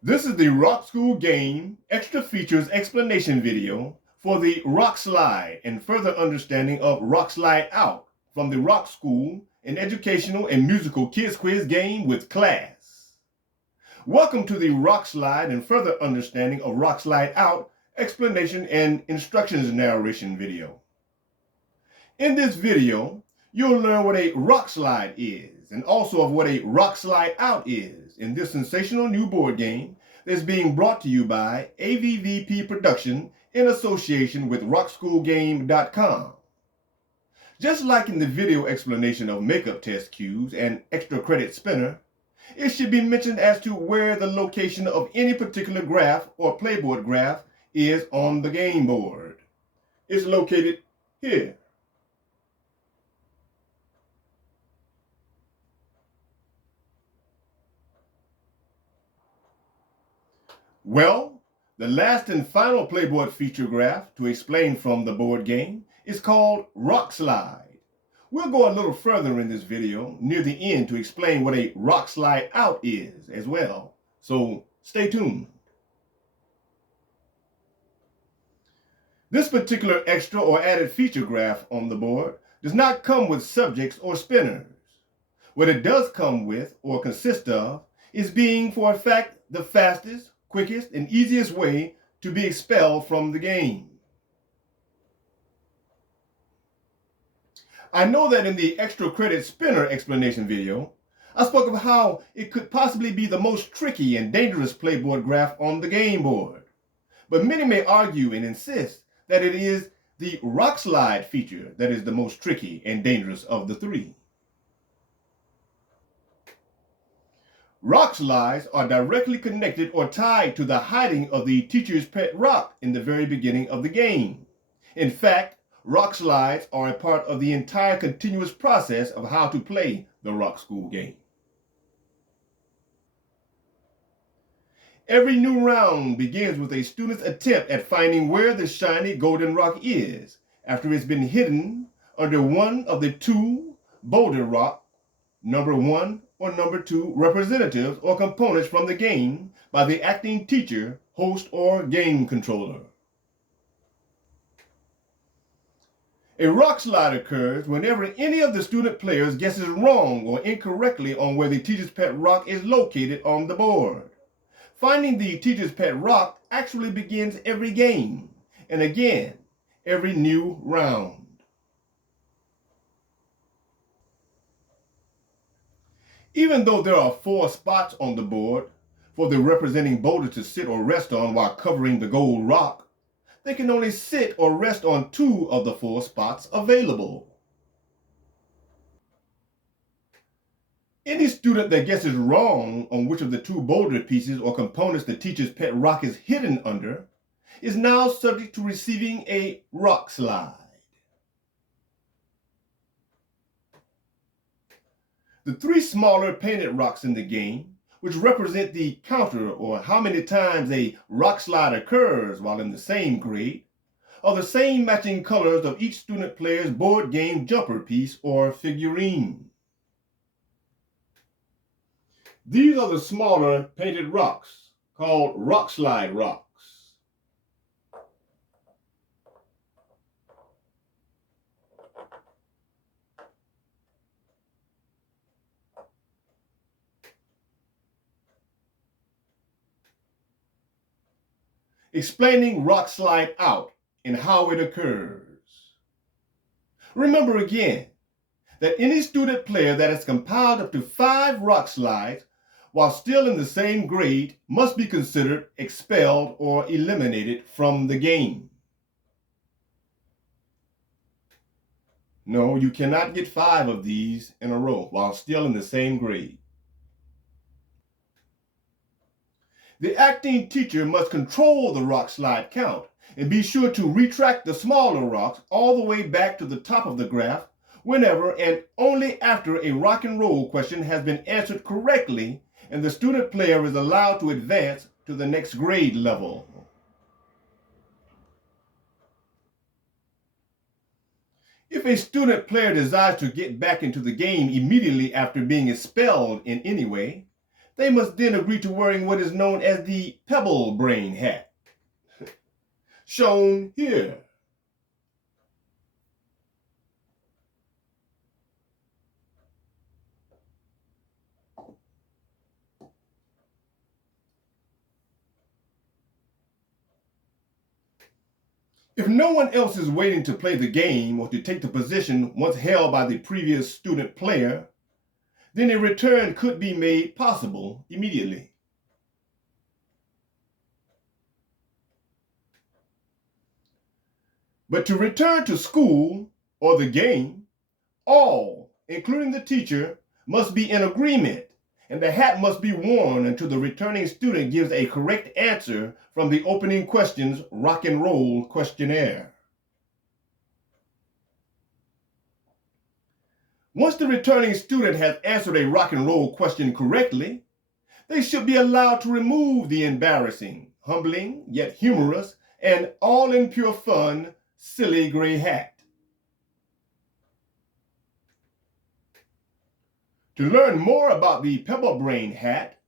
This is the Rock School game extra features explanation video for the Rock Slide and further understanding of Rock Slide Out from the Rock School, an educational and musical kids quiz game with class. Welcome to the Rock Slide and further understanding of Rock Slide Out explanation and instructions narration video. In this video, you'll learn what a rock slide is and also of what a rock slide out is in this sensational new board game that's being brought to you by AVVP Production in association with ROCKSCHOOLGame.com. Just like in the video explanation of makeup test cubes and extra credit spinner, it should be mentioned as to where the location of any particular graph or playboard graph is on the game board. It's located here. Well, the last and final playboard feature graph to explain from the board game is called Rock Slide. We'll go a little further in this video near the end to explain what a rock slide out is as well, so stay tuned. This particular extra or added feature graph on the board does not come with subjects or spinners. What it does come with or consist of is being for a fact the fastest, quickest, and easiest way to be expelled from the game. I know that in the extra credit spinner explanation video, I spoke of how it could possibly be the most tricky and dangerous playboard graph on the game board. But many may argue and insist that it is the rock slide feature that is the most tricky and dangerous of the three. Rock slides are directly connected or tied to the hiding of the teacher's pet rock in the very beginning of the game. In fact, rock slides are a part of the entire continuous process of how to play the Rock School game. Every new round begins with a student's attempt at finding where the shiny golden rock is after it's been hidden under one of the two boulder rock, number 1 or number 2 representatives or components from the game by the acting teacher, host, or game controller. A rock slide occurs whenever any of the student players guesses wrong or incorrectly on where the teacher's pet rock is located on the board. Finding the teacher's pet rock actually begins every game, and again, every new round. Even though there are 4 spots on the board for the representing boulder to sit or rest on while covering the gold rock, they can only sit or rest on 2 of the 4 spots available. Any student that guesses wrong on which of the 2 boulder pieces or components the teacher's pet rock is hidden under is now subject to receiving a rock slide. The 3 smaller painted rocks in the game, which represent the counter or how many times a rock slide occurs while in the same grade, are the same matching colors of each student player's board game jumper piece or figurine. These are the smaller painted rocks called rock slide rocks. Explaining rock slide out and how it occurs. Remember again that any student player that has compiled up to 5 rock slides while still in the same grade must be considered expelled or eliminated from the game. No, you cannot get 5 of these in a row while still in the same grade. The acting teacher must control the rock slide count and be sure to retract the smaller rocks all the way back to the top of the graph whenever and only after a rock and roll question has been answered correctly and the student player is allowed to advance to the next grade level. If a student player desires to get back into the game immediately after being expelled in any way, They must then agree to wearing what is known as the pebble brain hat, shown here. If no one else is waiting to play the game or to take the position once held by the previous student player, then a return could be made possible immediately. But to return to school or the game, all, including the teacher, must be in agreement, and the hat must be worn until the returning student gives a correct answer from the opening question's rock and roll questionnaire. Once the returning student has answered a rock and roll question correctly, they should be allowed to remove the embarrassing, humbling, yet humorous, and all in pure fun, silly gray hat. To learn more about the Pebble Brain hat,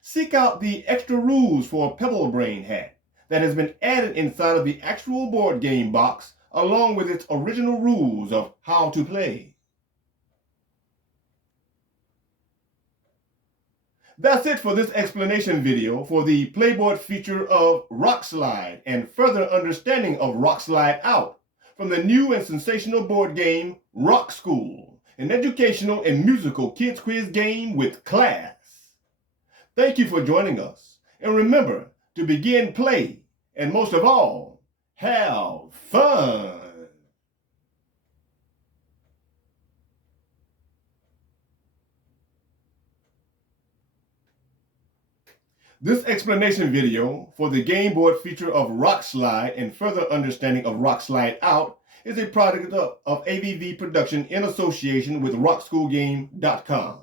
seek out the extra rules for Pebble Brain hat that has been added inside of the actual board game box, along with its original rules of how to play. That's it for this explanation video for the playboard feature of Rock Slide and further understanding of Rock Slide Out from the new and sensational board game Rock School, an educational and musical kids quiz game with class. Thank you for joining us, and remember to begin play, and most of all, have fun. This explanation video for the game board feature of Rock Slide and further understanding of Rock Slide Out is a product of AVV production in association with ROCKSCHOOLGame.com.